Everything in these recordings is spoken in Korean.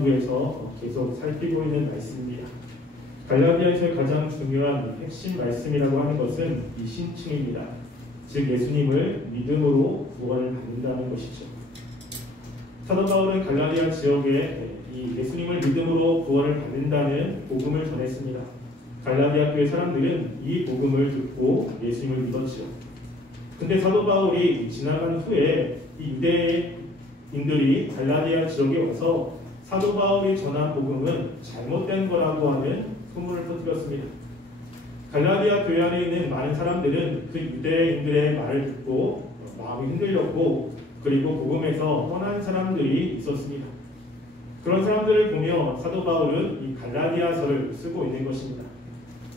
중반부에서 계속 살피고 있는 말씀입니다. 갈라디아에서의 가장 중요한 핵심 말씀이라고 하는 것은 이 신층입니다. 즉 예수님을 믿음으로 구원을 받는다는 것이죠. 사도 바울은 갈라디아 지역에 이 예수님을 믿음으로 구원을 받는다는 복음을 전했습니다. 갈라디아 교회 사람들은 이 복음을 듣고 예수님을 믿었죠. 근데 사도 바울이 지나간 후에 이 유대인들이 갈라디아 지역에 와서 사도 바울이 전한 복음은 잘못된 거라고 하는 소문을 퍼뜨렸습니다. 갈라디아 교회 안에 있는 많은 사람들은 그 유대인들의 말을 듣고 마음이 흔들렸고 그리고 복음에서 떠난 사람들이 있었습니다. 그런 사람들을 보며 사도 바울은 이 갈라디아서를 쓰고 있는 것입니다.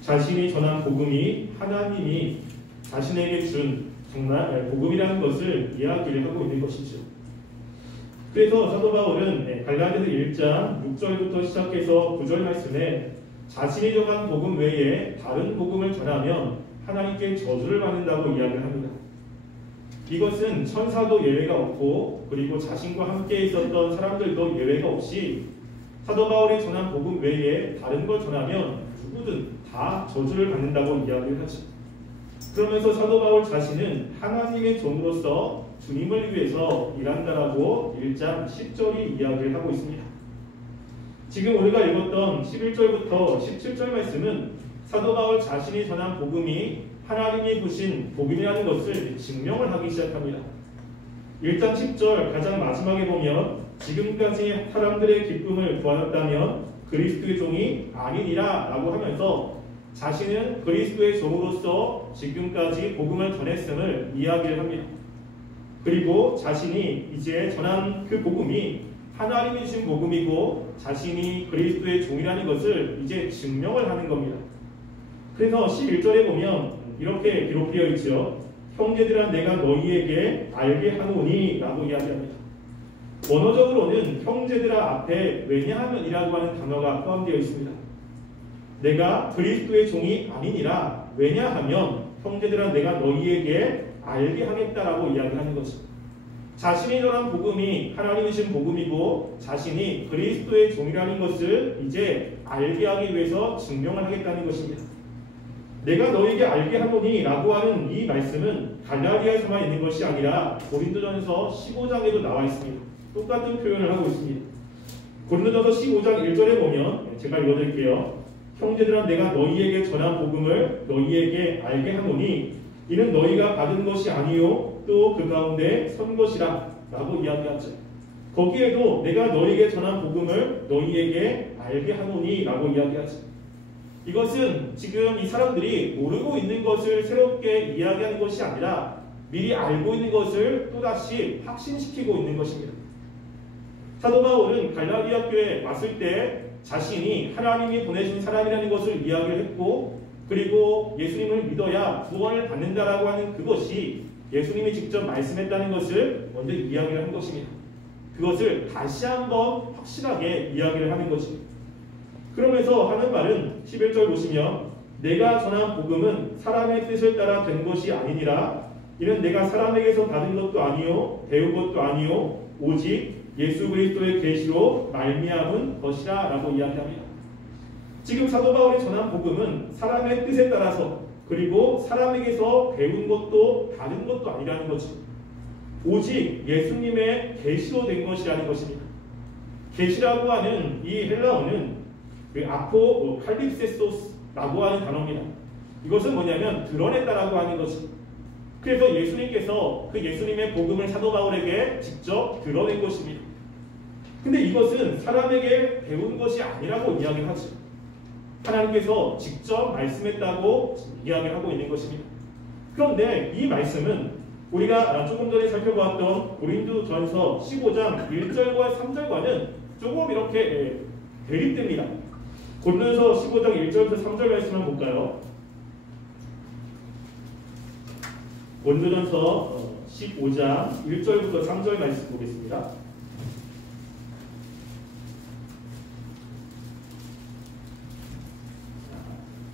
자신이 전한 복음이 하나님이 자신에게 준 정말 복음이라는 것을 이야기를 하고 있는 것이죠. 그래서 사도 바울은 갈라디아서 1장 6절부터 시작해서 9절 말씀에 자신이 전한 복음 외에 다른 복음을 전하면 하나님께 저주를 받는다고 이야기를 합니다. 이것은 천사도 예외가 없고 그리고 자신과 함께 있었던 사람들도 예외가 없이 사도 바울이 전한 복음 외에 다른 걸 전하면 누구든 다 저주를 받는다고 이야기를 하죠. 그러면서 사도 바울 자신은 하나님의 종으로서 주님을 위해서 일한다라고 1장 10절이 이야기를 하고 있습니다. 지금 우리가 읽었던 11절부터 17절 말씀은 사도 바울 자신이 전한 복음이 하나님이 부신 복음이라는 것을 증명을 하기 시작합니다. 1장 10절 가장 마지막에 보면 지금까지 사람들의 기쁨을 구하였다면 그리스도의 종이 아니니라 라고 하면서 자신은 그리스도의 종으로서 지금까지 복음을 전했음을 이야기를 합니다. 그리고 자신이 이제 전한 그 복음이 하나님이 주신 복음이고 자신이 그리스도의 종이라는 것을 이제 증명을 하는 겁니다. 그래서 11절에 보면 이렇게 기록되어 있죠. 형제들아 내가 너희에게 알게 하노니 라고 이야기합니다. 원어적으로는 형제들아 앞에 왜냐하면 이라고 하는 단어가 포함되어 있습니다. 내가 그리스도의 종이 아니니라 왜냐하면 형제들아 내가 너희에게 알게 하겠다라고 이야기하는 것입니다. 자신이 전한 복음이 하나님이 주신 복음이고 자신이 그리스도의 종이라는 것을 이제 알게 하기 위해서 증명을 하겠다는 것입니다. 내가 너에게 알게 하노니 라고 하는 이 말씀은 갈라디아에서만 있는 것이 아니라 고린도전서 15장에도 나와 있습니다. 똑같은 표현을 하고 있습니다. 고린도전서 15장 1절에 보면 제가 읽어드릴게요. 형제들아 내가 너희에게 전한 복음을 너희에게 알게 하노니 이는 너희가 받은 것이 아니요 또 그 가운데 선 것이라 라고 이야기하죠. 거기에도 내가 너희에게 전한 복음을 너희에게 알게 하노니 라고 이야기하죠. 이것은 지금 이 사람들이 모르고 있는 것을 새롭게 이야기하는 것이 아니라 미리 알고 있는 것을 또다시 확신시키고 있는 것입니다. 사도 바울은 갈라디아 교회에 왔을 때 자신이 하나님이 보내신 사람이라는 것을 이야기를 했고 그리고 예수님을 믿어야 구원을 받는다라고 하는 그것이 예수님이 직접 말씀했다는 것을 먼저 이야기를 한 것입니다. 그것을 다시 한번 확실하게 이야기를 하는 것입니다. 그러면서 하는 말은 11절 보시면 내가 전한 복음은 사람의 뜻을 따라 된 것이 아니니라 이는 내가 사람에게서 받은 것도 아니요 배운 것도 아니요 오직 예수 그리스도의 계시로 말미암은 것이라 라고 이야기합니다. 지금 사도 바울이 전한 복음은 사람의 뜻에 따라서 그리고 사람에게서 배운 것도 다른 것도 아니라는 것입니다. 오직 예수님의 계시로 된 것이라는 것입니다. 계시라고 하는 이 헬라어는 그 아포칼립세소스라고 하는 단어입니다. 이것은 뭐냐면 드러냈다라고 하는 것입니다. 그래서 예수님께서 그 예수님의 복음을 사도 바울에게 직접 드러낸 것입니다. 근데 이것은 사람에게 배운 것이 아니라고 이야기를 하죠. 하나님께서 직접 말씀했다고 이야기하고 있는 것입니다. 그런데 이 말씀은 우리가 조금 전에 살펴보았던 고린도전서 15장 1절과 3절과는 조금 이렇게 대립됩니다. 고린도전서 15장 1절부터 3절 말씀을 볼까요? 고린도전서 15장 1절부터 3절 말씀 보겠습니다.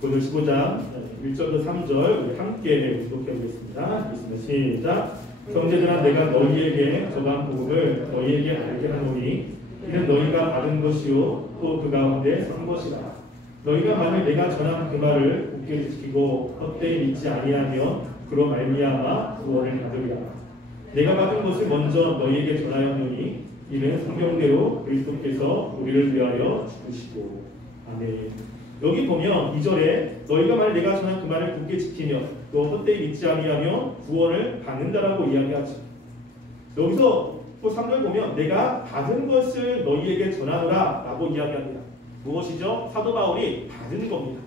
고린도전서 15장 1절부터 3절 우리 함께 교독해 보겠습니다. 시작. 형제들아 내가 너희에게 전한 복음을 너희에게 알게 하노니 이는 너희가 받은 것이요 또 그 가운데 선 것이라. 너희가 만일 내가 전한 그 말을 굳게 지키고 헛되이 믿지 아니하면 그로 말미암아 구원을 받으리라. 내가 받은 것을 먼저 너희에게 전하였노니 이는 성경대로 그리스도께서 우리를 위하여 죽으시고. 아멘. 여기 보면 2절에 너희가 만일 내가 전한 그 말을 굳게 지키며 또 헛되이 믿지 아니하면 구원을 받는다라고 이야기하죠. 여기서 또 3절 보면 내가 받은 것을 너희에게 전하노라 라고 이야기합니다. 무엇이죠? 사도 바울이 받은 겁니다.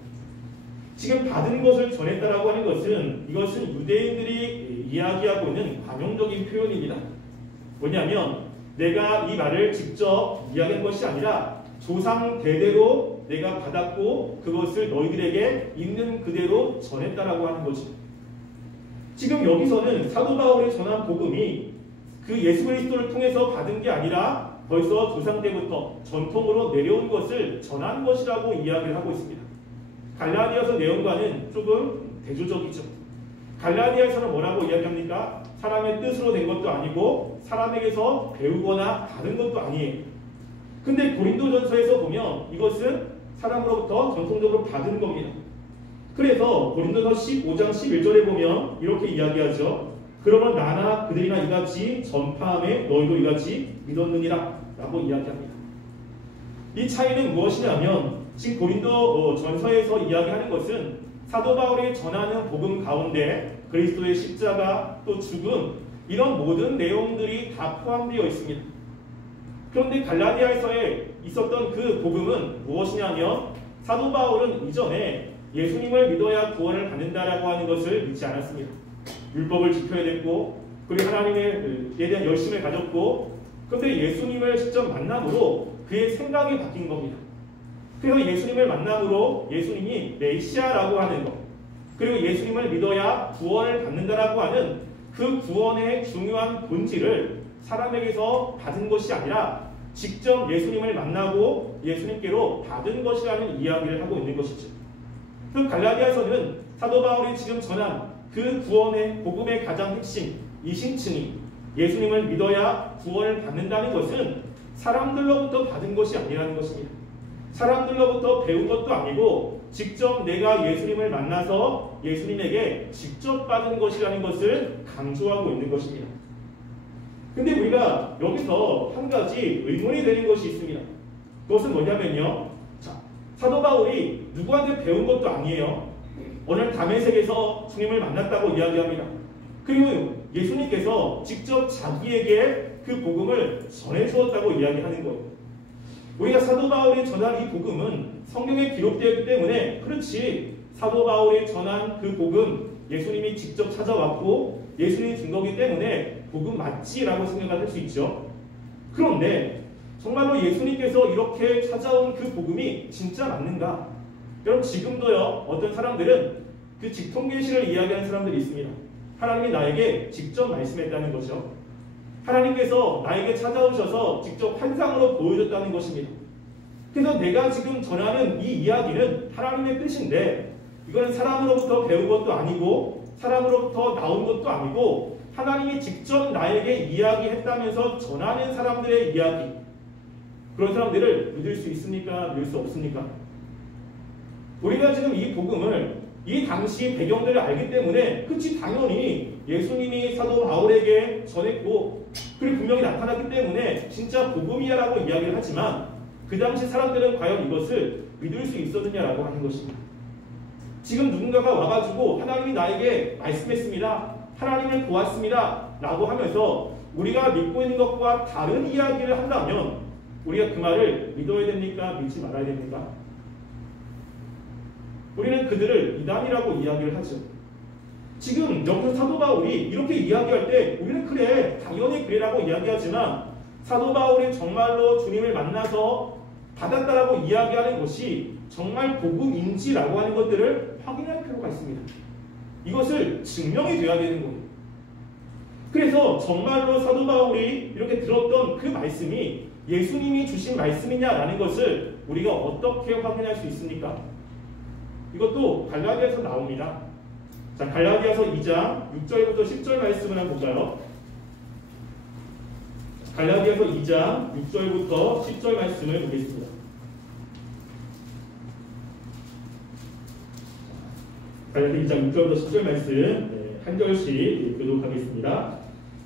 지금 받은 것을 전했다라고 하는 것은 이것은 유대인들이 이야기하고 있는 관용적인 표현입니다. 뭐냐면 내가 이 말을 직접 이야기한 것이 아니라 조상 대대로 내가 받았고 그것을 너희들에게 있는 그대로 전했다라고 하는 거죠. 지금 여기서는 사도 바울이 전한 복음이 그 예수 그리스도를 통해서 받은 게 아니라 벌써 조상 때부터 전통으로 내려온 것을 전한 것이라고 이야기를 하고 있습니다. 갈라디아서 내용과는 조금 대조적이죠. 갈라디아에서는 뭐라고 이야기합니까? 사람의 뜻으로 된 것도 아니고 사람에게서 배우거나 받은 것도 아니에요. 근데 고린도전서에서 보면 이것은 사람으로부터 전통적으로 받은 겁니다. 그래서 고린도서 15장 11절에 보면 이렇게 이야기하죠. 그러면 나나 그들이나 이같이 전파함에 너희도 이같이 믿었느니라 라고 이야기합니다. 이 차이는 무엇이냐면 지금 고린도 전서에서 이야기하는 것은 사도 바울이 전하는 복음 가운데 그리스도의 십자가 또 죽음 이런 모든 내용들이 다 포함되어 있습니다. 그런데 갈라디아에서에 있었던 그 복음은 무엇이냐면 사도 바울은 이전에 예수님을 믿어야 구원을 받는다라고 하는 것을 믿지 않았습니다. 율법을 지켜야 됐고 그리고 하나님에 대한 열심을 가졌고 그런데 예수님을 직접 만남으로 그의 생각이 바뀐 겁니다. 그래서 예수님을 만남으로 예수님이 메시아라고 하는 것 그리고 예수님을 믿어야 구원을 받는다라고 하는 그 구원의 중요한 본질을 사람에게서 받은 것이 아니라 직접 예수님을 만나고 예수님께로 받은 것이라는 이야기를 하고 있는 것이죠. 그 갈라디아서는 사도 바울이 지금 전한 그 구원의 복음의 가장 핵심 이심층이 예수님을 믿어야 구원을 받는다는 것은 사람들로부터 받은 것이 아니라는 것입니다. 사람들로부터 배운 것도 아니고 직접 내가 예수님을 만나서 예수님에게 직접 받은 것이라는 것을 강조하고 있는 것입니다. 근데 우리가 여기서 한 가지 의문이 되는 것이 있습니다. 그것은 뭐냐면요. 자, 사도 바울이 누구한테 배운 것도 아니에요. 오늘 다메섹에서 주님을 만났다고 이야기합니다. 그리고 예수님께서 직접 자기에게 그 복음을 전해주었다고 이야기하는 거예요. 우리가 사도 바울이 전한 이 복음은 성경에 기록되어 있기 때문에 그렇지 사도 바울이 전한 그 복음 예수님이 직접 찾아왔고 예수님이 준 거기 때문에 복음 맞지라고 생각할 수 있죠. 그런데 정말로 예수님께서 이렇게 찾아온 그 복음이 진짜 맞는가? 여러분 지금도요 어떤 사람들은 그 직통계시를 이야기하는 사람들이 있습니다. 하나님이 나에게 직접 말씀했다는 거죠. 하나님께서 나에게 찾아오셔서 직접 환상으로 보여줬다는 것입니다. 그래서 내가 지금 전하는 이 이야기는 하나님의 뜻인데 이건 사람으로부터 배운 것도 아니고 사람으로부터 나온 것도 아니고 하나님이 직접 나에게 이야기했다면서 전하는 사람들의 이야기 그런 사람들을 믿을 수 있습니까? 믿을 수 없습니까? 우리가 지금 이 복음을 이 당시 배경들을 알기 때문에 그치 당연히 예수님이 사도 바울에게 전했고 그리고 분명히 나타났기 때문에 진짜 복음이야라고 이야기를 하지만 그 당시 사람들은 과연 이것을 믿을 수 있었느냐라고 하는 것입니다. 지금 누군가가 와가지고 하나님이 나에게 말씀했습니다. 하나님을 보았습니다. 라고 하면서 우리가 믿고 있는 것과 다른 이야기를 한다면 우리가 그 말을 믿어야 됩니까? 믿지 말아야 됩니까? 우리는 그들을 이단이라고 이야기를 하죠. 지금 여기서 사도 바울이 이렇게 이야기할 때 우리는 그래 당연히 그래라고 이야기하지만 사도 바울이 정말로 주님을 만나서 받았다라고 이야기하는 것이 정말 복음인지라고 하는 것들을 확인할 필요가 있습니다. 이것을 증명이 돼야 되는 거예요. 그래서 정말로 사도 바울이 이렇게 들었던 그 말씀이 예수님이 주신 말씀이냐라는 것을 우리가 어떻게 확인할 수 있습니까? 이것도 갈라디아에서 나옵니다. 자, 갈라디아서 2장 6절부터 10절 말씀을 한번 볼까요? 갈라디아서 2장 6절부터 10절 말씀을 보겠습니다. 갈라디아 2장 6절부터 10절 말씀 한 절씩 교독하겠습니다.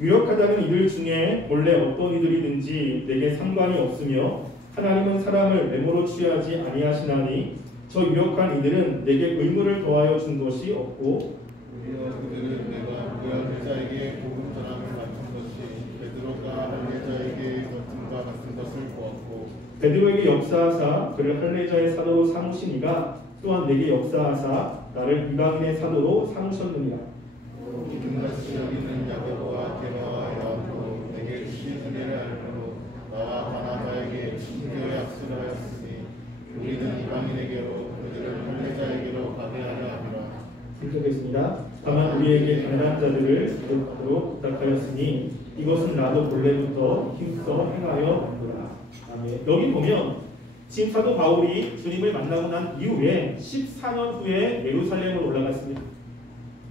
유력하다는 이들 중에 본래 어떤 이들이든지 내게 상관이 없으며 하나님은 사람을 메모로 취하지 아니하시나니 저 유력한 이들은 내게 의무를 더하여 준 것이 없고 오히려 그들은 내가 할례자에게 복음 전함을 맡은 것이 베드로가 할례자에게 맡음과 같은 것을 보았고 베드로에게 역사하사 그를 할례자의 사도로 삼으시니가 또한 내게 역사하사 나를 이방인의 사도로 삼으셨느니라. 기름같이 여기는 야고보와 게바와 요한도 내게 주신 은혜를 알므로 나와 바나바에게 친교의 악수를 하였으니 우리는 이방인에게로 그들을 할례자에게로 가게 하려 함이라. 읽겠습니다. 다만 우리에게 가난한 자들을 기록하도록 부탁하였으니 이것은 나도 본래부터 힘써 행하여 왔노라. 아멘. 여기 보면 지금 사도 바울이 주님을 만나고 난 이후에 14년 후에 예루살렘으로 올라갔습니다.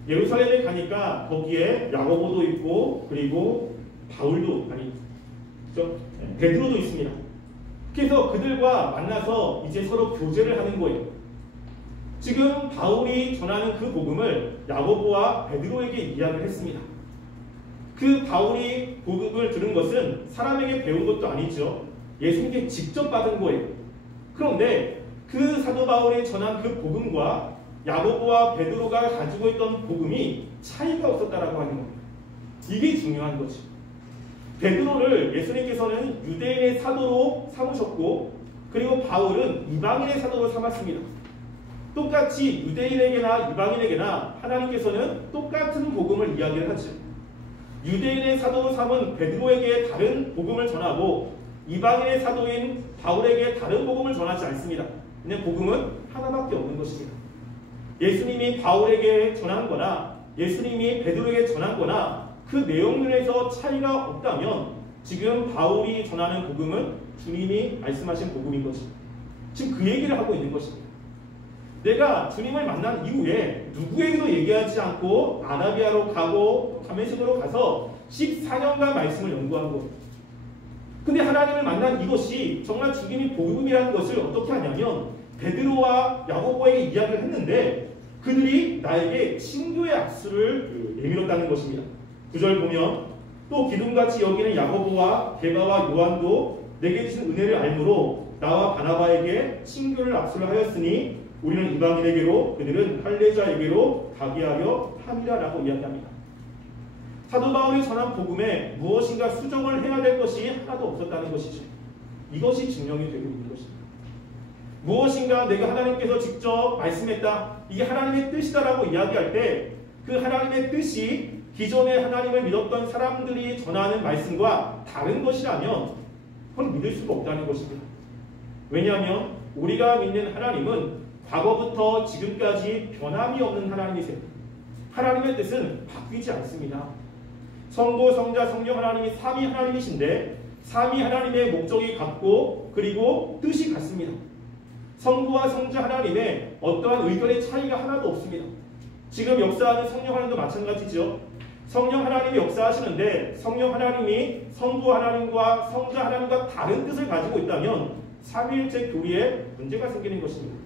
예루살렘에 가니까 거기에 야고보도 있고 그리고 바울도 베드로도 있습니다. 그래서 그들과 만나서 이제 서로 교제를 하는 거예요. 지금 바울이 전하는 그 복음을 야고보와 베드로에게 이야기를 했습니다. 그 바울이 복음을 들은 것은 사람에게 배운 것도 아니죠. 예수님께 직접 받은 거예요. 그런데 그 사도 바울이 전한 그 복음과 야고보와 베드로가 가지고 있던 복음이 차이가 없었다라고 하는 겁니다. 이게 중요한 거죠. 베드로를 예수님께서는 유대인의 사도로 삼으셨고 그리고 바울은 이방인의 사도로 삼았습니다. 똑같이 유대인에게나 이방인에게나 하나님께서는 똑같은 복음을 이야기를 하죠. 유대인의 사도로 삼은 베드로에게 다른 복음을 전하고 이방인의 사도인 바울에게 다른 복음을 전하지 않습니다. 그냥 복음은 하나밖에 없는 것입니다. 예수님이 바울에게 전한 거나 예수님이 베드로에게 전한 거나 그 내용들에서 차이가 없다면 지금 바울이 전하는 복음은 주님이 말씀하신 복음인 것입니다. 지금 그 얘기를 하고 있는 것입니다. 내가 주님을 만난 이후에 누구에게도 얘기하지 않고 아라비아로 가고 다메섹으로 가서 14년간 말씀을 연구한 것. 근데 하나님을 만난 이것이 정말 주님이 복음이라는 것을 어떻게 하냐면 베드로와 야고보에게 이야기를 했는데 그들이 나에게 친교의 악수를 내밀었다는 것입니다. 9절 보면 또 기둥같이 여기는 야고보와 게바와 요한도 내게 주신 은혜를 알므로 나와 바나바에게 친교를 악수를 하였으니 우리는 이방인에게로 그들은 할례자에게로 가게 하려 함이라라고 이야기합니다. 사도 바울이 전한 복음에 무엇인가 수정을 해야 될 것이 하나도 없었다는 것이죠. 이것이 증명이 되고 있는 것입니다. 무엇인가 내가 하나님께서 직접 말씀했다. 이게 하나님의 뜻이다라고 이야기할 때 그 하나님의 뜻이 기존에 하나님을 믿었던 사람들이 전하는 말씀과 다른 것이라면 그건 믿을 수가 없다는 것입니다. 왜냐하면 우리가 믿는 하나님은 과거부터 지금까지 변함이 없는 하나님이세요. 하나님의 뜻은 바뀌지 않습니다. 성부, 성자, 성령 하나님이 삼위 하나님이신데 삼위 하나님의 목적이 같고 그리고 뜻이 같습니다. 성부와 성자 하나님의 어떠한 의견의 차이가 하나도 없습니다. 지금 역사하는 성령 하나님도 마찬가지죠. 성령 하나님이 역사하시는데 성령 하나님이 성부 하나님과 성자 하나님과 다른 뜻을 가지고 있다면 삼위일체 교리에 문제가 생기는 것입니다.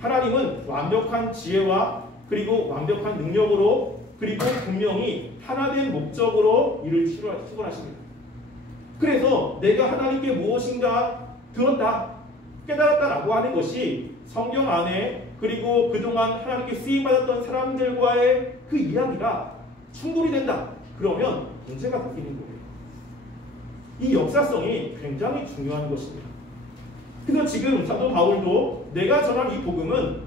하나님은 완벽한 지혜와 그리고 완벽한 능력으로 그리고 분명히 하나된 목적으로 이를 추구하십니다. 그래서 내가 하나님께 무엇인가 들었다, 깨달았다라고 하는 것이 성경 안에 그리고 그동안 하나님께 쓰임받았던 사람들과의 그 이야기가 충돌이 된다. 그러면 문제가 생기는 거예요. 이 역사성이 굉장히 중요한 것입니다. 그래서 지금 사도 바울도 내가 전한 이 복음은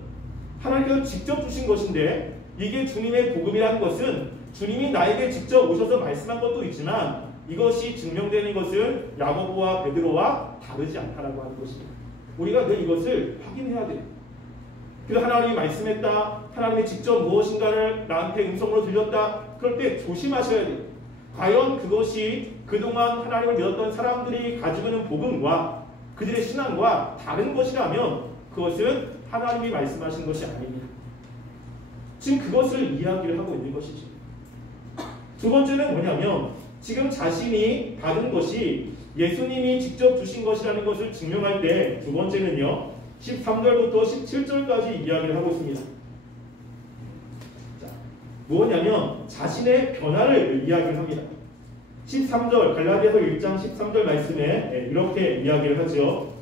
하나님께서 직접 주신 것인데 이게 주님의 복음이라는 것은 주님이 나에게 직접 오셔서 말씀한 것도 있지만 이것이 증명되는 것은 야고보와 베드로와 다르지 않다라고 하는 것입니다. 우리가 늘 이것을 확인해야 돼요. 그래서 하나님이 말씀했다, 하나님이 직접 무엇인가를 나한테 음성으로 들렸다, 그럴 때 조심하셔야 돼요. 과연 그것이 그동안 하나님을 믿었던 사람들이 가지고 있는 복음과 그들의 신앙과 다른 것이라면 그것은 하나님이 말씀하신 것이 아닙니다. 지금 그것을 이야기를 하고 있는 것이죠. 두 번째는 뭐냐면 지금 자신이 받은 것이 예수님이 직접 주신 것이라는 것을 증명할 때 두 번째는요. 13절부터 17절까지 이야기를 하고 있습니다. 자, 뭐냐면 자신의 변화를 이야기를 합니다. 13절 갈라디아서 1장 13절 말씀에 이렇게 이야기를 하죠.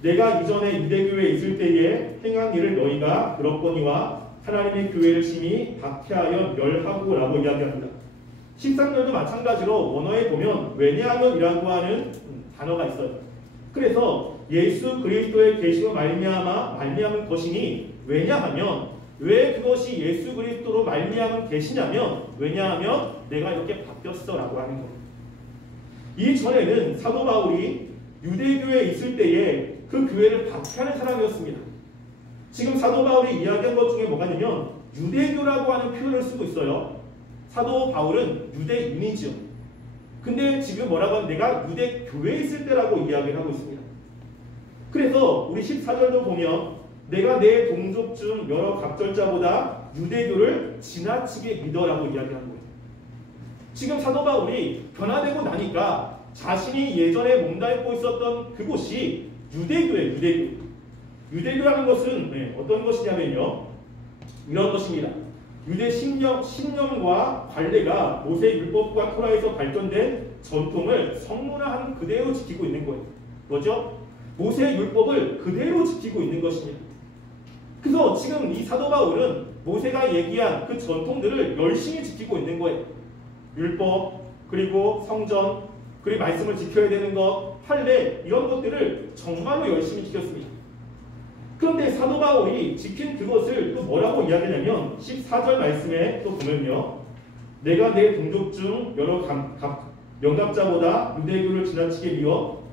내가 이전에 유대교회에 있을 때에 행한 일을 너희가 들었거니와 하나님의 교회를 심히 박해하여 멸하고 라고 이야기합니다. 13절도 마찬가지로 원어에 보면 왜냐하면이라고 하는 단어가 있어요. 그래서 예수 그리스도의 계시로 말미암은 것이니 왜냐하면 왜 그것이 예수 그리스도로 말미암은 계시냐면 왜냐하면 내가 이렇게 바뀌었어 라고 하는 거예요. 이전에는 사도 바울이 유대교회에 있을 때에 그 교회를 박해하는 사람이었습니다. 지금 사도 바울이 이야기한 것 중에 뭐가 있냐면 유대교라고 하는 표현을 쓰고 있어요. 사도 바울은 유대인이죠. 근데 지금 뭐라고 하면 내가 유대교회에 있을 때라고 이야기를 하고 있습니다. 그래서 우리 14절도 보면 내가 내 동족 중 여러 갑절자보다 유대교를 지나치게 믿어라고 이야기한 거예요. 지금 사도 바울이 변화되고 나니까 자신이 예전에 몸담고 있었던 그곳이 유대교예요. 유대교라는 것은 어떤 것이냐면요. 이런 것입니다. 유대 신념과 관례가 모세 율법과 토라에서 발전된 전통을 성문화한 그대로 지키고 있는 거예요. 뭐죠? 모세 율법을 그대로 지키고 있는 것입니다. 그래서 지금 이 사도 바울은 모세가 얘기한 그 전통들을 열심히 지키고 있는 거예요. 율법, 그리고 성전, 그리고 말씀을 지켜야 되는 것, 할례 이런 것들을 정말로 열심히 지켰습니다. 그런데 사도 바울이 지킨 그것을 또 뭐라고 이야기하냐면 14절 말씀에 또 보면요. 내가 내 동족 중 여러 영갑자보다 유대교를 지나치게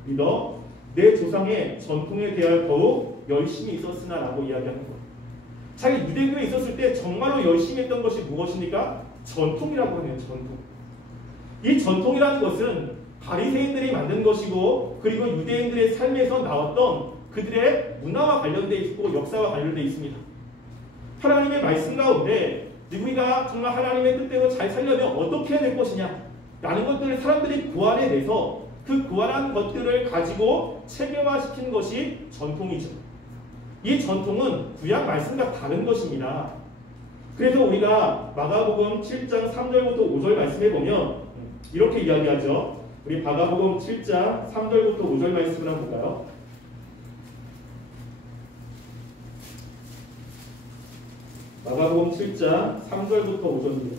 믿어 내 조상의 전통에 대하여 더욱 열심히 있었으나 라고 이야기하는 거예요. 자기 유대교에 있었을 때 정말로 열심히 했던 것이 무엇입니까? 전통이라고 하네요. 전통. 이 전통이라는 것은 바리새인들이 만든 것이고 그리고 유대인들의 삶에서 나왔던 그들의 문화와 관련되어 있고 역사와 관련되어 있습니다. 하나님의 말씀 가운데 우리가 정말 하나님의 뜻대로 잘 살려면 어떻게 해야 될 것이냐 라는 것들을 사람들이 구안해내서 그 구안한 것들을 가지고 체계화시키는 것이 전통이죠. 이 전통은 구약 말씀과 다른 것입니다. 그래서 우리가 마가복음 7장 3절부터 5절 말씀해 보면 이렇게 이야기하죠. 우리 마가복음 7장 3절부터 5절 말씀을 한번 볼까요? 마가복음 7장 3절부터 5절입니다.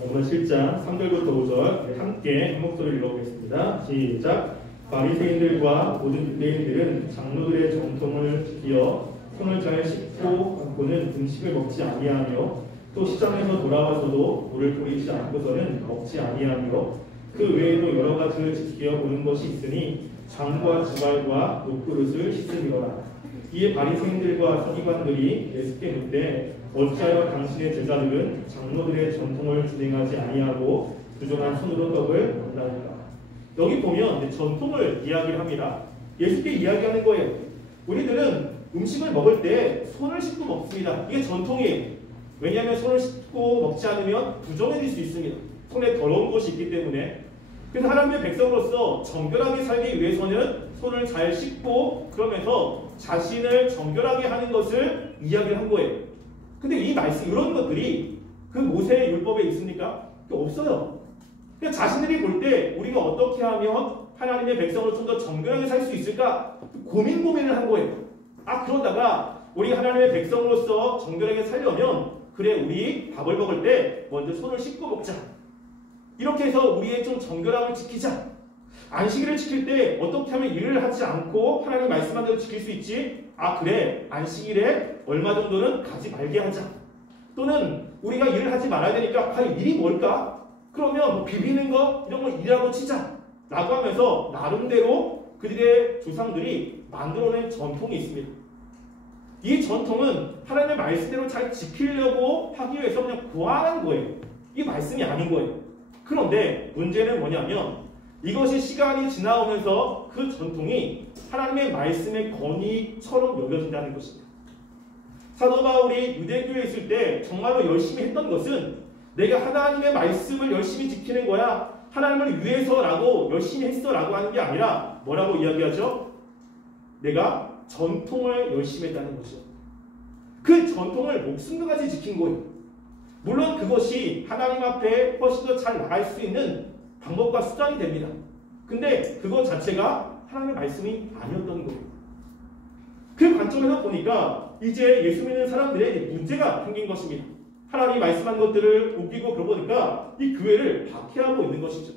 마가복음 7장 3절부터 5절 함께 한 목소리를 읽어보겠습니다. 시작. 바리새인들과 모든 유대인들은 장로들의 정통을 지켜 손을 잘 씻고 않고는 음식을 먹지 아니하며 또 시장에서 돌아와서도 물을 뿌리지 않고서는 먹지 아니하며 그 외에도 여러 가지를 지켜 보는 것이 있으니 장과 주갈과 녹그릇을 씻으리라. 이에 바리새인들과 서기관들이 예수께 묻되 어찌하여 당신의 제자들은 장로들의 전통을 진행하지 아니하고 부정한 손으로 떡을 먹나이까. 여기 보면 전통을 이야기를 합니다. 예수께 이야기하는 거예요. 우리들은 음식을 먹을 때 손을 씻고 먹습니다. 이게 전통이에요. 왜냐하면 손을 씻고 먹지 않으면 부정해질 수 있습니다. 손에 더러운 것이 있기 때문에. 그래서 하나님의 백성으로서 정결하게 살기 위해서는 손을 잘 씻고 그러면서 자신을 정결하게 하는 것을 이야기를 한 거예요. 근데 이 말씀 이런 것들이 그 모세의 율법에 있습니까? 없어요. 그러니까 자신들이 볼 때 우리가 어떻게 하면 하나님의 백성으로 좀 더 정결하게 살 수 있을까 고민을 한 거예요. 그러다가 우리 하나님의 백성으로서 정결하게 살려면 그래 우리 밥을 먹을 때 먼저 손을 씻고 먹자. 이렇게 해서 우리의 좀 정결함을 지키자. 안식일을 지킬 때 어떻게 하면 일을 하지 않고 하나님 말씀한 대로 지킬 수 있지? 그래 안식일에 얼마 정도는 가지 말게 하자. 또는 우리가 일을 하지 말아야 되니까 과연 일이 뭘까? 그러면 뭐 비비는 거 이런 거 일이라고 치자 라고 하면서 나름대로 그들의 조상들이 만들어낸 전통이 있습니다. 이 전통은 하나님의 말씀대로 잘 지키려고 하기 위해서 그냥 고안한 거예요. 이게 말씀이 아닌 거예요. 그런데 문제는 뭐냐면 이것이 시간이 지나오면서 그 전통이 하나님의 말씀의 권위처럼 여겨진다는 것입니다. 사도 바울이 유대교에 있을 때 정말로 열심히 했던 것은 내가 하나님의 말씀을 열심히 지키는 거야, 하나님을 위해서라고 열심히 했어라고 하는 게 아니라 뭐라고 이야기하죠? 내가 전통을 열심히 했다는 거죠. 그 전통을 목숨과 같이 지킨 거예요. 물론 그것이 하나님 앞에 훨씬 더 잘 나갈 수 있는 방법과 수단이 됩니다. 근데 그것 자체가 하나님의 말씀이 아니었던 거예요. 그 관점에서 보니까 이제 예수 믿는 사람들에게 문제가 생긴 것입니다. 하나님이 말씀한 것들을 웃기고 그러고 보니까 이 교회를 박해하고 있는 것이죠.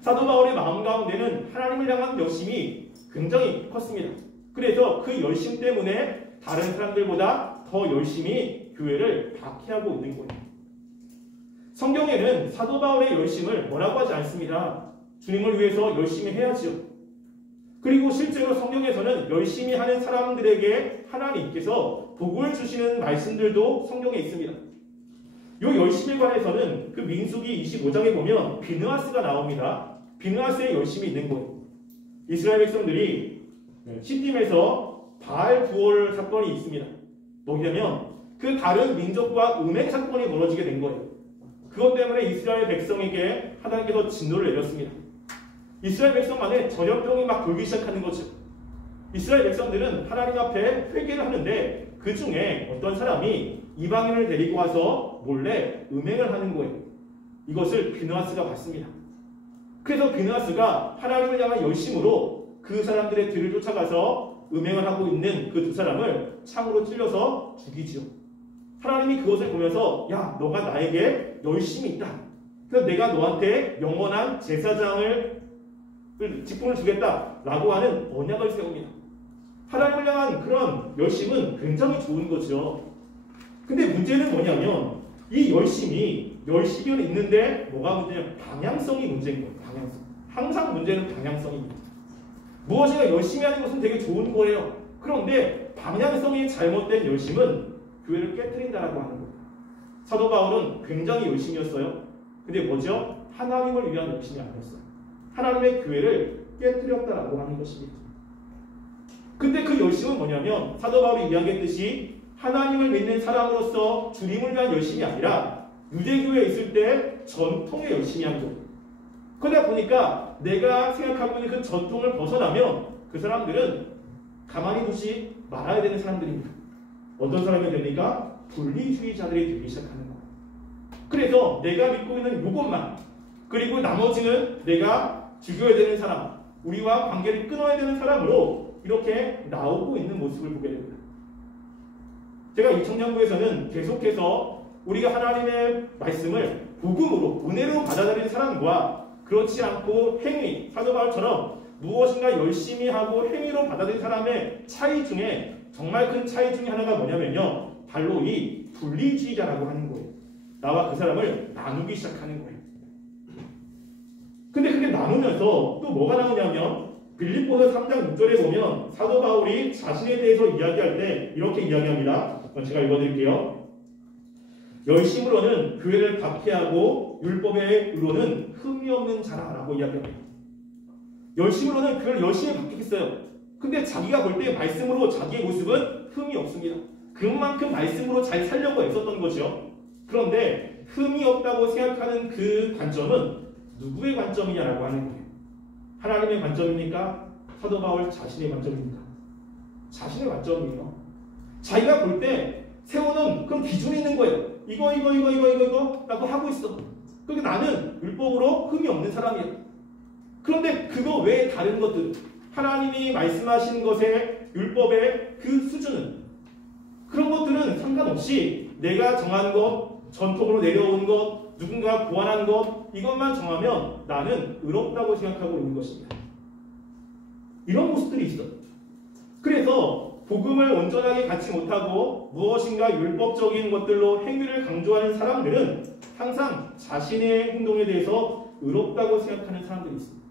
사도 바울의 마음 가운데는 하나님을 향한 열심이 굉장히 컸습니다. 그래서 그 열심 때문에 다른 사람들보다 더 열심히 교회를 박해하고 있는 거예요. 성경에는 사도 바울의 열심을 뭐라고 하지 않습니다. 주님을 위해서 열심히 해야지요. 그리고 실제로 성경에서는 열심히 하는 사람들에게 하나님께서 복을 주시는 말씀들도 성경에 있습니다. 이 열심에 관해서는 그 민수기 25장에 보면 비느하스가 나옵니다. 비느하스의 열심이 있는 거예요. 이스라엘 백성들이 시딤에서 바알 부올 사건이 있습니다. 뭐냐면 그 다른 민족과 음행 사건이 벌어지게 된 거예요. 그것 때문에 이스라엘 백성에게 하나님께서 진노를 내렸습니다. 이스라엘 백성만의 전염병이 막 돌기 시작하는 거죠. 이스라엘 백성들은 하나님 앞에 회개를 하는데 그 중에 어떤 사람이 이방인을 데리고 와서 몰래 음행을 하는 거예요. 이것을 비느하스가 봤습니다. 그래서 비느하스가 하나님을 향한 열심으로 그 사람들의 뒤를 쫓아가서 음행을 하고 있는 그 두 사람을 창으로 찔러서 죽이지요. 하나님이 그것을 보면서 야, 너가 나에게 열심이 있다. 그래서 내가 너한테 영원한 제사장을 직분을 주겠다라고 하는 언약을 세웁니다. 하나님을 향한 그런 열심은 굉장히 좋은 거죠. 근데 문제는 뭐냐면 이 열심은 있는데 뭐가 문제냐면 방향성이 문제인 거예요. 방향성. 항상 문제는 방향성입니다. 무엇인가 열심히 하는 것은 되게 좋은 거예요. 그런데 방향성이 잘못된 열심은 교회를 깨트린다라고 하는 거예요. 사도 바울은 굉장히 열심이었어요. 근데 뭐죠? 하나님을 위한 열심이 아니었어요. 하나님의 교회를 깨트렸다라고 하는 것입니다. 근데 그 열심은 뭐냐면 사도 바울이 이야기했듯이 하나님을 믿는 사람으로서 주님을 위한 열심이 아니라 유대교회에 있을 때 전통의 열심이 한 거예요. 그러다 보니까 내가 생각하고 있는 그 전통을 벗어나면 그 사람들은 가만히 두지 말아야 되는 사람들입니다. 어떤 사람이 됩니까? 분리주의자들이 되기 시작하는 거예요. 그래서 내가 믿고 있는 이것만, 그리고 나머지는 내가 죽여야 되는 사람, 우리와 관계를 끊어야 되는 사람으로 이렇게 나오고 있는 모습을 보게 됩니다. 제가 이 청년부에서는 계속해서 우리가 하나님의 말씀을 복음으로, 은혜로 받아들이는 사람과 그렇지 않고 행위, 사도 바울처럼 무엇인가 열심히 하고 행위로 받아들이는 사람의 차이 중에 정말 큰 차이 중에 하나가 뭐냐면요, 바로 이 분리주의자라고 하는 거예요. 나와 그 사람을 나누기 시작하는 거예요. 근데 그게 나누면서 또 뭐가 나오냐면 빌립보서 3장 6절에 보면 사도 바울이 자신에 대해서 이야기할 때 이렇게 이야기합니다. 제가 읽어드릴게요. 열심으로는 교회를 박해하고 율법의 의로는 흠이 없는 자라라고 이야기합니다. 열심으로는 교회를 열심히 박해했어요. 근데 자기가 볼 때 말씀으로 자기의 모습은 흠이 없습니다. 그만큼 말씀으로 잘 살려고 애썼던 거죠. 그런데 흠이 없다고 생각하는 그 관점은 누구의 관점이냐라고 하는 거예요. 하나님의 관점입니까? 사도 바울 자신의 관점입니까? 자신의 관점이에요. 자기가 볼 때 세우는 그런 기준이 있는 거예요. 이거 라고 하고 있어. 그러니까 나는 율법으로 흠이 없는 사람이야. 그런데 그거 외에 다른 것들, 하나님이 말씀하신 것의 율법의 그 수준은, 그런 것들은 상관없이 내가 정한 것, 전통으로 내려온 것, 누군가 고안한 것, 이것만 정하면 나는 의롭다고 생각하고 있는 것입니다. 이런 모습들이 있어. 그래서 복음을 온전하게 갖지 못하고 무엇인가 율법적인 것들로 행위를 강조하는 사람들은 항상 자신의 행동에 대해서 의롭다고 생각하는 사람들이 있습니다.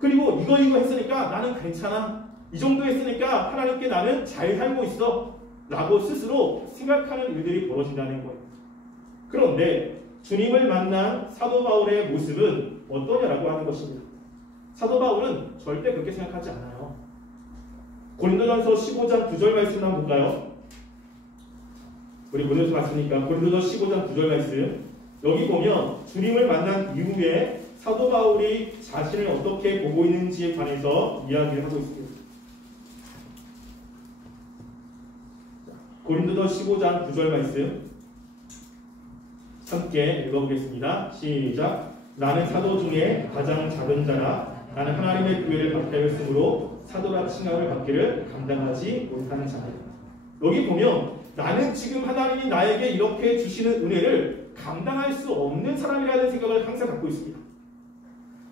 그리고 이거 했으니까 나는 괜찮아, 이 정도 했으니까 하나님께 나는 잘 살고 있어 라고 스스로 생각하는 일들이 벌어진다는 거예요. 그런데 주님을 만난 사도 바울의 모습은 어떠냐라고 하는 것입니다. 사도 바울은 절대 그렇게 생각하지 않아요. 고린도전서 15장 9절 말씀 한번 볼까요? 우리 고린도서 봤으니까 고린도서 15장 9절 말씀. 여기 보면 주님을 만난 이후에 사도 바울이 자신을 어떻게 보고 있는지에 관해서 이야기를 하고 있습니다. 고린도서 15장 9절 말씀 함께 읽어보겠습니다. 시작. 나는 사도 중에 가장 작은 자라. 나는 하나님의 교회를 박해하였으므로 사도라 칭함을 받기를 감당하지 못하는 자다. 여기 보면 나는 지금 하나님이 나에게 이렇게 주시는 은혜를 감당할 수 없는 사람이라는 생각을 항상 갖고 있습니다.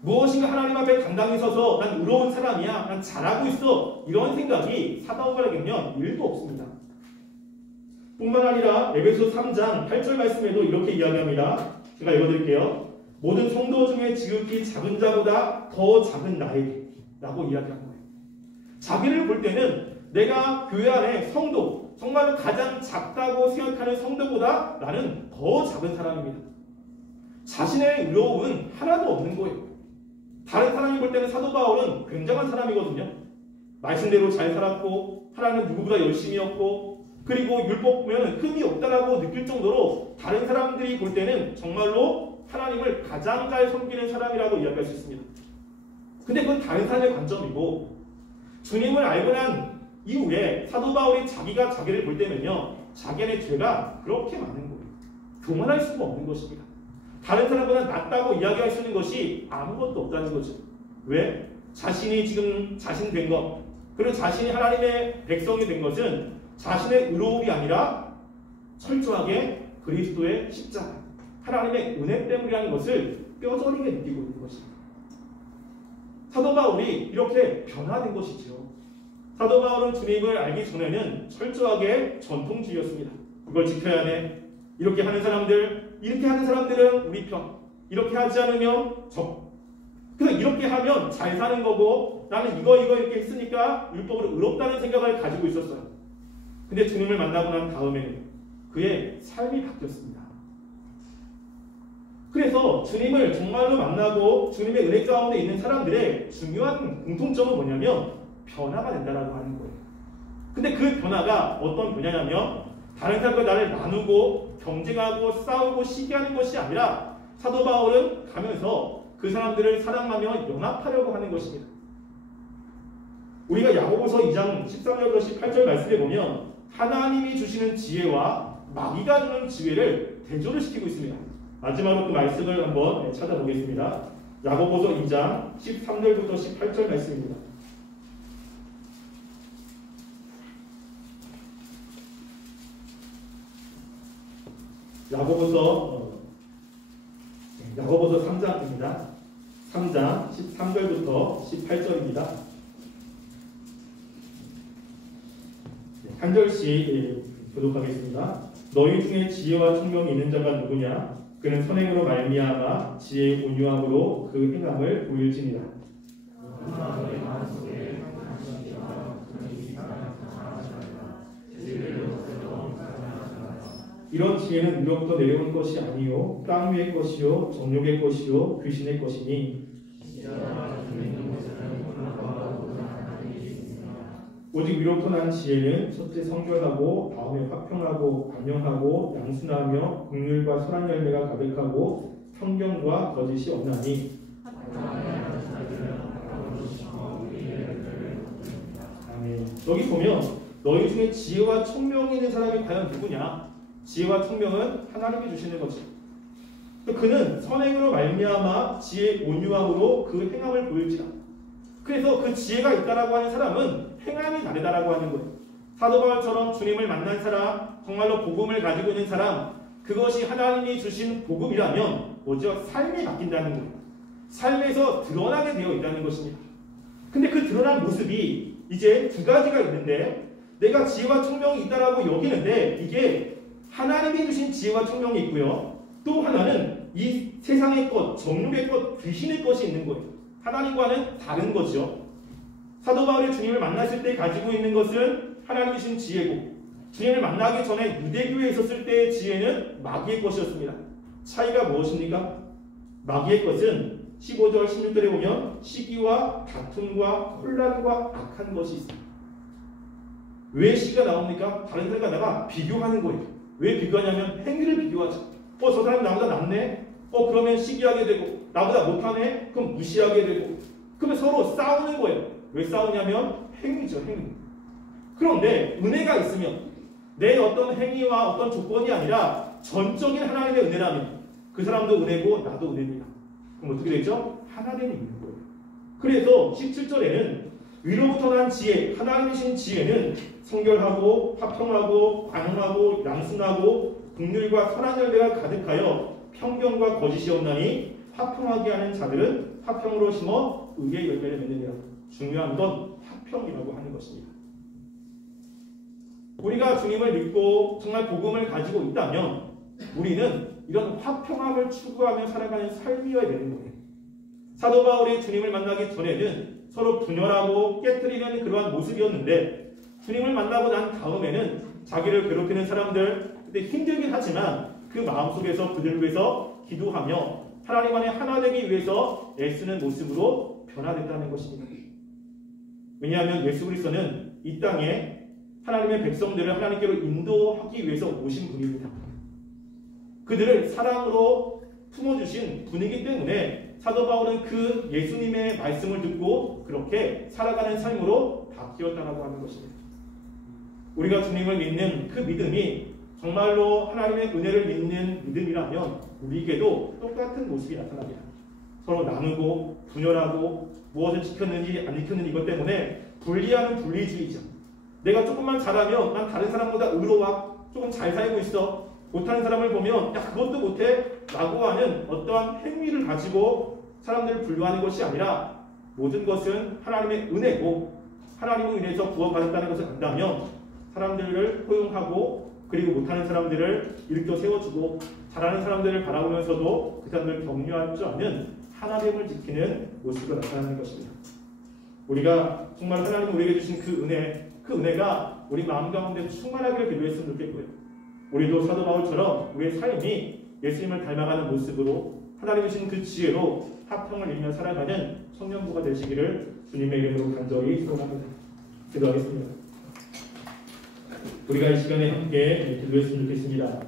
무엇인가 하나님 앞에 당당히 서서 난 의로운 사람이야, 난 잘하고 있어, 이런 생각이 사도바울에게는 1도 없습니다. 뿐만 아니라 에베소 3장 8절 말씀에도 이렇게 이야기합니다. 제가 읽어드릴게요. 모든 성도 중에 지극히 작은 자보다 더 작은 나에게 라고 이야기한 거예요. 자기를 볼 때는 내가 교회 안에 성도, 정말로 가장 작다고 생각하는 성도보다 나는 더 작은 사람입니다. 자신의 의로움은 하나도 없는 거예요. 다른 사람이 볼 때는 사도 바울은 굉장한 사람이거든요. 말씀대로 잘 살았고 하나님은 누구보다 열심히였고 그리고 율법 보면 흠이 없다라고 느낄 정도로 다른 사람들이 볼 때는 정말로 하나님을 가장 잘 섬기는 사람이라고 이야기할 수 있습니다. 근데 그건 다른 사람의 관점이고 주님을 알고 난 이후에 사도 바울이 자기가 자기를 볼 때면요 자기의 죄가 그렇게 많은 거예요. 교만할 수가 없는 것입니다. 다른 사람보다 낫다고 이야기할 수 있는 것이 아무것도 없다는 거죠. 왜? 자신이 지금 자신 된 것, 그리고 자신이 하나님의 백성이 된 것은 자신의 의로움이 아니라 철저하게 그리스도의 십자가, 하나님의 은혜 때문이라는 것을 뼈저리게 느끼고 있는 것입니다. 사도 바울이 이렇게 변화된 것이죠. 사도 바울은 주님을 알기 전에는 철저하게 전통주의였습니다. 이걸 지켜야 돼. 이렇게 하는 사람들, 이렇게 하는 사람들은 우리 편, 이렇게 하지 않으면 적. 그래서 이렇게 하면 잘 사는 거고 나는 이거 이렇게 했으니까 율법으로 의롭다는 생각을 가지고 있었어요. 근데 주님을 만나고 난 다음에는 그의 삶이 바뀌었습니다. 그래서 주님을 정말로 만나고 주님의 은혜 가운데 있는 사람들의 중요한 공통점은 뭐냐면 변화가 된다라고 하는 거예요. 근데 그 변화가 어떤 변화냐면 다른 사람과 나를 나누고 경쟁하고 싸우고 시기하는 것이 아니라 사도 바울은 가면서 그 사람들을 사랑하며 연합하려고 하는 것입니다. 우리가 야고보서 2장 13절부터 18절 말씀에 보면 하나님이 주시는 지혜와 마귀가 주는 지혜를 대조를 시키고 있습니다. 마지막으로 그 말씀을 한번 찾아보겠습니다. 야고보서 2장 13절부터 18절 말씀입니다. 야고보서 3장입니다. 3장 13절부터 18절입니다. 한 절씩 교독하겠습니다. 너희 중에 지혜와 총명이 있는 자가 누구냐? 그는 선행으로 말미암아 지혜의 온유함으로 그 행함을 보일지니라. 이런 지혜는 위로부터 내려온 것이 아니요 땅 위의 것이요 정욕의 것이요 귀신의 것이니 오직 위로부터 난 지혜는 첫째 성결하고 다음에 화평하고 관용하고 양순하며 긍휼과 선한 열매가 가득하고 편견과 거짓이 없나니. 아멘. 여기 보면 너희 중에 지혜와 총명이 있는 사람이 과연 누구냐? 지혜와 총명은 하나님이 주시는 것이죠. 그는 선행으로 말미암아 지혜의 온유함으로 그 행함을 보일지라. 그래서 그 지혜가 있다라고 하는 사람은 행함이 다르다라고 하는 거예요. 사도 바울처럼 주님을 만난 사람, 정말로 복음을 가지고 있는 사람, 그것이 하나님이 주신 복음이라면 오히려 삶이 바뀐다는 거예요. 삶에서 드러나게 되어 있다는 것입니다. 근데 그 드러난 모습이 이제 두 가지가 있는데 내가 지혜와 총명이 있다라고 여기는데 이게 하나님이 주신 지혜와 총명이 있고요. 또 하나는 이 세상의 것, 정욕의 것, 귀신의 것이 있는 거예요. 하나님과는 다른 거죠. 사도 바울이 주님을 만났을 때 가지고 있는 것은 하나님이 주신 지혜고 주님을 만나기 전에 유대교회에 있었을 때의 지혜는 마귀의 것이었습니다. 차이가 무엇입니까? 마귀의 것은 15절 16절에 보면 시기와 다툼과 혼란과 악한 것이 있습니다. 왜 시기가 나옵니까? 다른 사람과 나가 비교하는 거예요. 왜 비교하냐면 행위를 비교하죠. 저 사람이 나보다 낫네? 그러면 시기하게 되고, 나보다 못하네? 그럼 무시하게 되고, 그러면 서로 싸우는 거예요. 왜 싸우냐면 행위죠, 행위. 그런데 은혜가 있으면 내 어떤 행위와 어떤 조건이 아니라 전적인 하나님의 은혜라면 그 사람도 은혜고 나도 은혜입니다. 그럼 어떻게 되죠? 하나님이 있는 거예요. 그래서 17절에는 위로부터 난 지혜, 하나님이신 지혜는 성결하고 화평하고 관용하고 양순하고 긍휼과 선한 열매가 가득하여 편견과 거짓이 없나니 화평하게 하는 자들은 화평으로 심어 의의 열매를 맺느니라. 중요한 건 화평이라고 하는 것입니다. 우리가 주님을 믿고 정말 복음을 가지고 있다면 우리는 이런 화평함을 추구하며 살아가는 삶이어야 되는 거예요. 사도 바울이 주님을 만나기 전에는 서로 분열하고 깨트리는 그러한 모습이었는데 주님을 만나고 난 다음에는 자기를 괴롭히는 사람들, 근데 힘들긴 하지만 그 마음속에서 그들을 위해서 기도하며 하나님 안에 하나 되기 위해서 애쓰는 모습으로 변화됐다는 것입니다. 왜냐하면 예수 그리스도는 이 땅에 하나님의 백성들을 하나님께로 인도하기 위해서 오신 분입니다. 그들을 사랑으로 품어주신 분이기 때문에 사도 바울은 그 예수님의 말씀을 듣고 그렇게 살아가는 삶으로 바뀌었다고 하는 것입니다. 우리가 주님을 믿는 그 믿음이 정말로 하나님의 은혜를 믿는 믿음이라면 우리에게도 똑같은 모습이 나타납니다. 서로 나누고 분열하고 무엇을 지켰는지 안 지켰는지 이것 때문에 분리하는 분리주의죠. 내가 조금만 잘하면 난 다른 사람보다 의로워, 조금 잘 살고 있어. 못하는 사람을 보면 야 그것도 못해 라고 하는 어떠한 행위를 가지고 사람들을 분류하는 것이 아니라 모든 것은 하나님의 은혜고 하나님으로 인해서 구원받았다는 것을 안다면 사람들을 포용하고 그리고 못하는 사람들을 일으켜 세워주고 잘하는 사람들을 바라보면서도 그 사람들을 격려할 줄 아는 하나됨을 지키는 모습으로 나타나는 것입니다. 우리가 정말 하나님 우리에게 주신 그 은혜가 우리 마음 가운데 충만하기를 기도했으면 좋겠고요. 우리도 사도 바울처럼 우리의 삶이 예수님을 닮아가는 모습으로 하나님이 주신 그 지혜로 화평을 이루며 살아가는 청년부가 되시기를 주님의 이름으로 간절히 소원합니다. 기도하겠습니다. 우리가 이 시간에 함께 기도했으면 좋겠습니다.